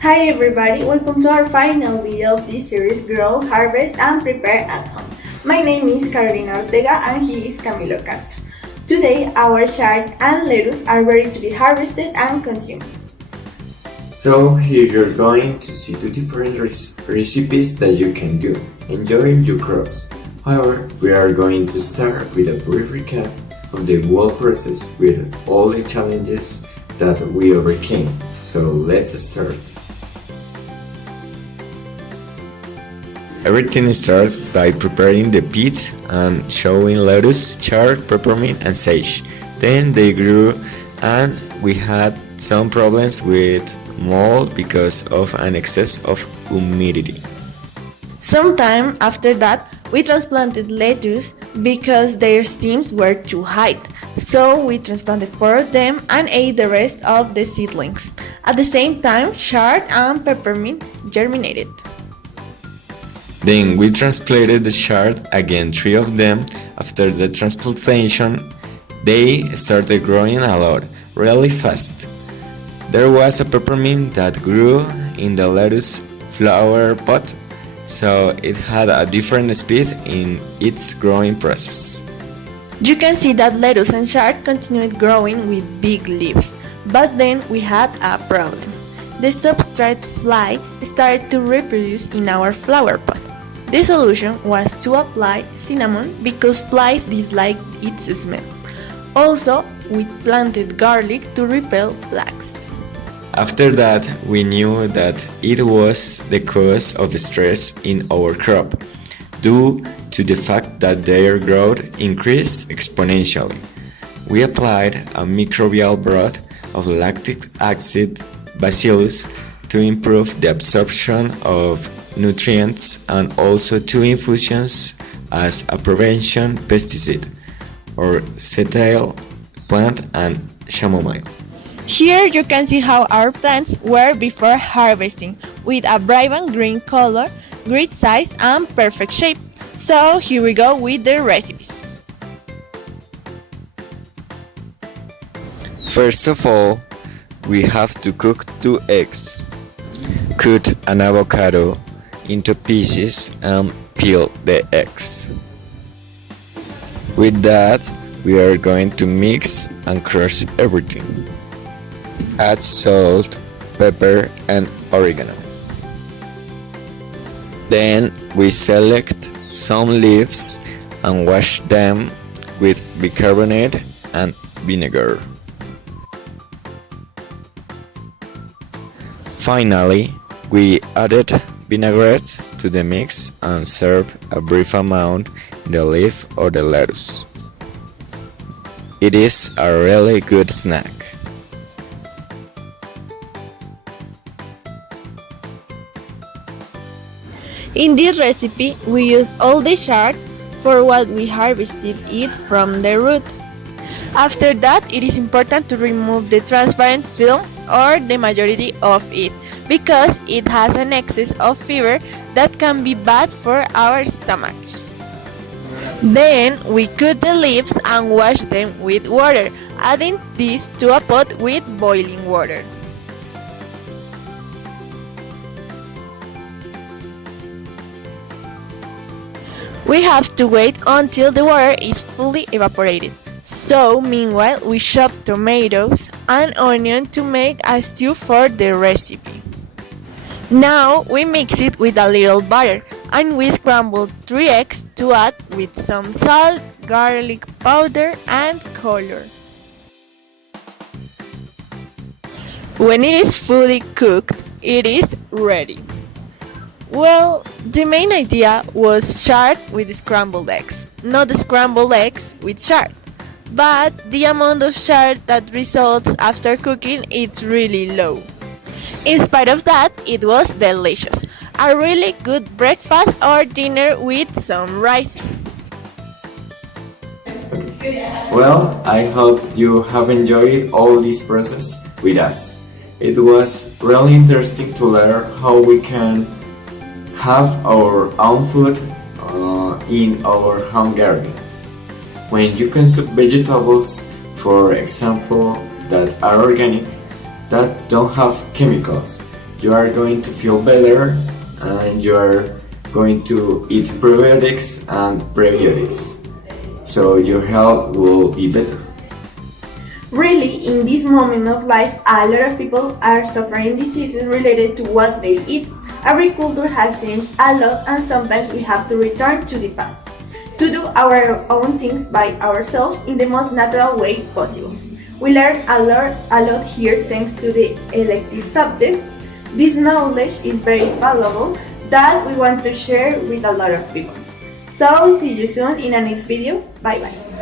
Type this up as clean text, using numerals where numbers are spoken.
Hi everybody, welcome to our final video of this series Grow, Harvest and Prepare at Home. My name is Ortega and he is Camilo Castro. Today our chard and lettuce are ready to be harvested and consumed. So here you're going to see two different recipes that you can do, enjoying your crops. However, we are going to start with a brief recap of the whole process with all the challenges that we overcame. So let's start. Everything starts by preparing the pit and showing lettuce, chard, peppermint and sage. Then they grew and we had some problems with mold because of an excess of humidity. Sometime after that, we transplanted lettuce because their stems were too high. So we transplanted 4 of them and ate the rest of the seedlings. At the same time, chard and peppermint germinated. Then we transplanted the chard, again 3 of them. After the transplantation, they started growing a lot, really fast. There was a peppermint that grew in the lettuce flower pot, so it had a different speed in its growing process. You can see that lettuce and chard continued growing with big leaves, but then we had a problem. The substrate fly started to reproduce in our flower pot. The solution was to apply cinnamon because flies dislike its smell. Also, we planted garlic to repel plagues. After that, we knew that it was the cause of stress in our crop, due to the fact that their growth increased exponentially. We applied a microbial broth of lactic acid bacillus to improve the absorption of nutrients and also 2 infusions as a prevention pesticide, or cetyl plant and chamomile. Here you can see how our plants were before harvesting, with a vibrant green color, great size and perfect shape. So here we go with the recipes. First of all, we have to cook 2 eggs. Cut an avocado into pieces and peel the eggs. With that, we are going to mix and crush everything. Add salt, pepper and oregano. Then we select some leaves and wash them with bicarbonate and vinegar. Finally, we added vinaigrette to the mix and serve a brief amount in the leaf or the lettuce. It is a really good snack. In this recipe, we use all the chard for what we harvested it from the root. After that, it is important to remove the transparent film or the majority of it because it has an excess of fiber that can be bad for our stomachs. Then we cut the leaves and wash them with water, adding this to a pot with boiling water. We have to wait until the water is fully evaporated. So, meanwhile, we chop tomatoes and onion to make a stew for the recipe. Now, we mix it with a little butter and we scramble 3 eggs to add with some salt, garlic powder and color. When it is fully cooked, it is ready. Well, the main idea was chard with scrambled eggs, not scrambled eggs with chard. But the amount of chard that results after cooking is really low. In spite of that, it was delicious. A really good breakfast or dinner with some rice. Well, I hope you have enjoyed all this process with us. It was really interesting to learn how we can have our own food in our home garden. When you consume vegetables, for example, that are organic, that don't have chemicals, you are going to feel better and you are going to eat probiotics and prebiotics, so your health will be better. Really, in this moment of life, a lot of people are suffering diseases related to what they eat. Agriculture has changed a lot, and sometimes we have to return to the past to do our own things by ourselves in the most natural way possible. We learn a lot here thanks to the elective subject. This knowledge is very valuable that we want to share with a lot of people. So see you soon in a next video. Bye bye.